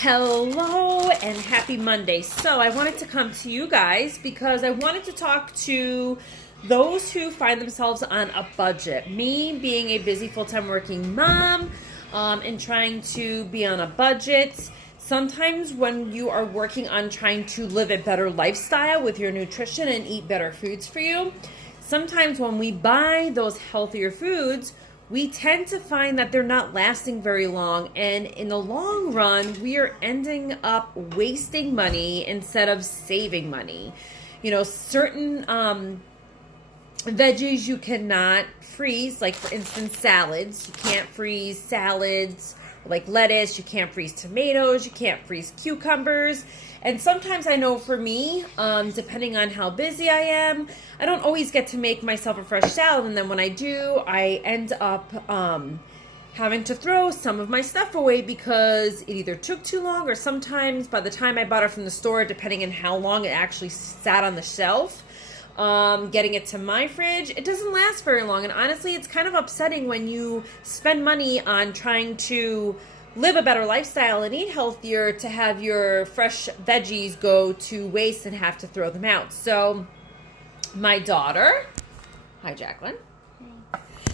Hello and happy Monday. So I wanted to come to you guys because I wanted to talk to those who find themselves on a budget. Me being a busy full-time working mom and trying to be on a budget. Sometimes when you are working on trying to live a better lifestyle with your nutrition and eat better foods for you, sometimes when we buy those healthier foods, we tend to find that they're not lasting very long, and in the long run, we are ending up wasting money instead of saving money. You know, certain veggies you cannot freeze, like for instance, salads. You can't freeze salads like lettuce, you can't freeze tomatoes, you can't freeze cucumbers. And sometimes I know for me, depending on how busy I am, I don't always get to make myself a fresh salad. And then when I do, I end up having to throw some of my stuff away because it either took too long, or sometimes by the time I bought it from the store, depending on how long it actually sat on the shelf, getting it to my fridge, it doesn't last very long. And honestly, it's kind of upsetting when you spend money on trying to live a better lifestyle and eat healthier to have your fresh veggies go to waste and have to throw them out. So my daughter, hi Jacqueline,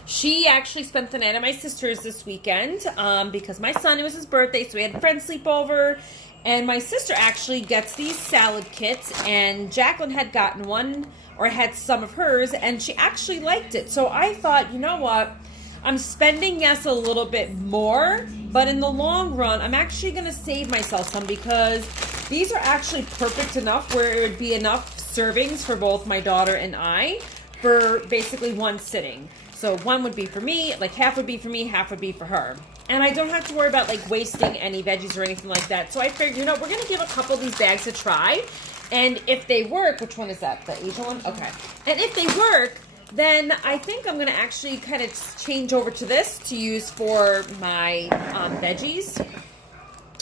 she actually spent the night at my sister's this weekend because my son, it was his birthday, so we had friends sleep over. And my sister actually gets these salad kits, and Jacqueline had gotten one, or had some of hers, and she actually liked it. So I thought, you know what? I'm spending, yes, a little bit more, but in the long run, I'm actually going to save myself some because these are actually perfect enough where it would be enough servings for both my daughter and I for basically one sitting. So one would be for me, like half would be for me, half would be for her. And I don't have to worry about like wasting any veggies or anything like that. So I figured, you know, we're going to give a couple of these bags a try. And if they work, which one is that? The Asian one? Okay. And if they work, then I think I'm going to actually kind of change over to this to use for my veggies.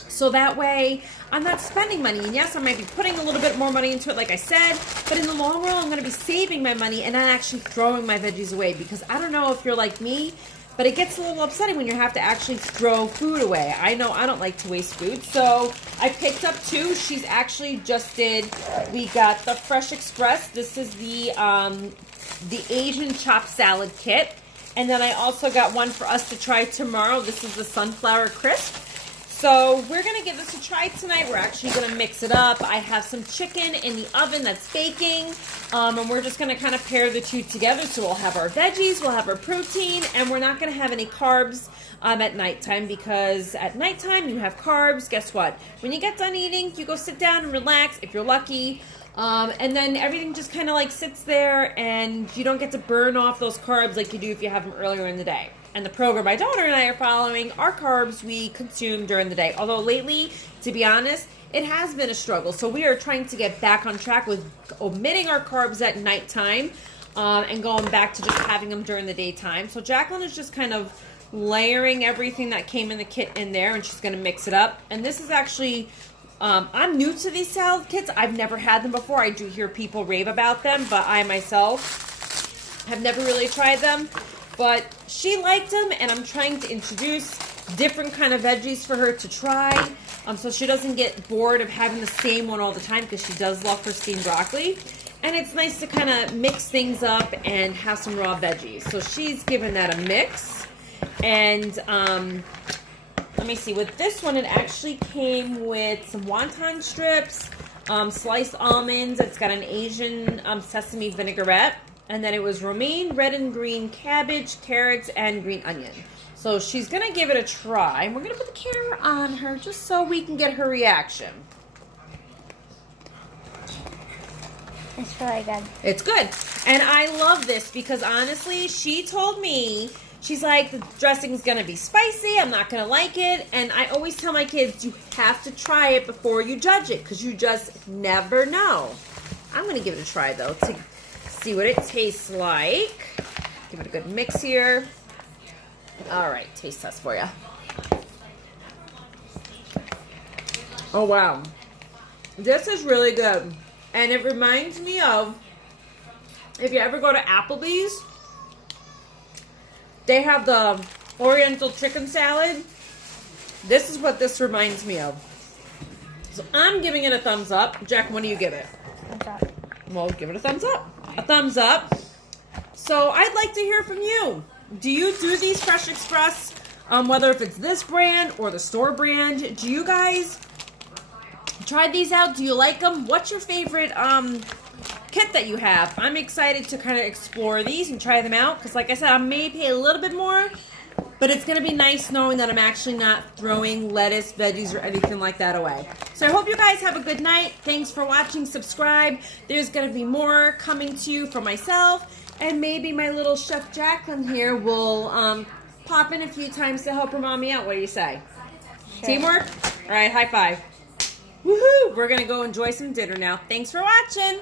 So that way I'm not spending money. And yes, I might be putting a little bit more money into it, like I said, but in the long run, I'm going to be saving my money and not actually throwing my veggies away, because I don't know if you're like me, but it gets a little upsetting when you have to actually throw food away. I know I don't like to waste food, so I picked up two. She's actually just we got the Fresh Express. This is the Asian chopped salad kit. And then I also got one for us to try tomorrow. This is the sunflower crisp. So we're going to give this a try tonight. We're actually going to mix it up. I have some chicken in the oven that's baking. And we're just going to kind of pair the two together. So we'll have our veggies, we'll have our protein, and we're not going to have any carbs at nighttime, because at nighttime you have carbs. Guess what? When you get done eating, you go sit down and relax if you're lucky. And then everything just kind of like sits there, and you don't get to burn off those carbs like you do if you have them earlier in the day. And the program my daughter and I are following, our carbs we consume during the day. Although lately, to be honest, it has been a struggle. So we are trying to get back on track with omitting our carbs at nighttime and going back to just having them during the daytime. So Jacqueline is just kind of layering everything that came in the kit in there, and she's going to mix it up. And this is actually... I'm new to these salad kits. I've never had them before. I do hear people rave about them, but I myself have never really tried them. But she liked them, and I'm trying to introduce different kind of veggies for her to try, so she doesn't get bored of having the same one all the time, because she does love her steamed broccoli. And it's nice to kind of mix things up and have some raw veggies. So she's given that a mix. And let me see. With this one, it actually came with some wonton strips, sliced almonds. It's got an Asian sesame vinaigrette. And then it was romaine, red and green cabbage, carrots, and green onion. So she's going to give it a try. And we're going to put the camera on her just so we can get her reaction. It's really good. It's good. And I love this because honestly, she told me, she's like, the dressing's going to be spicy. I'm not going to like it. And I always tell my kids, you have to try it before you judge it, because you just never know. I'm going to give it a try, though, to see what it tastes like. Give it a good mix here. All right, taste test for you. Oh, wow. This is really good. And it reminds me of, if you ever go to Applebee's, they have the Oriental chicken salad. This is what this reminds me of. So I'm giving it a thumbs up. Jack, what do you give it? What's up? Well, give it a thumbs up. A thumbs up. So I'd like to hear from you. Do you do these Fresh Express? Whether if it's this brand or the store brand, do you guys try these out? Do you like them? What's your favorite kit that you have? I'm excited to kind of explore these and try them out because, like I said, I may pay a little bit more, but it's going to be nice knowing that I'm actually not throwing lettuce, veggies, or anything like that away. So I hope you guys have a good night. Thanks for watching. Subscribe. There's going to be more coming to you from myself, and maybe my little Chef Jacqueline here will pop in a few times to help her mommy out. What do you say? Sure. Teamwork? All right, high five. Woohoo! We're going to go enjoy some dinner now. Thanks for watching.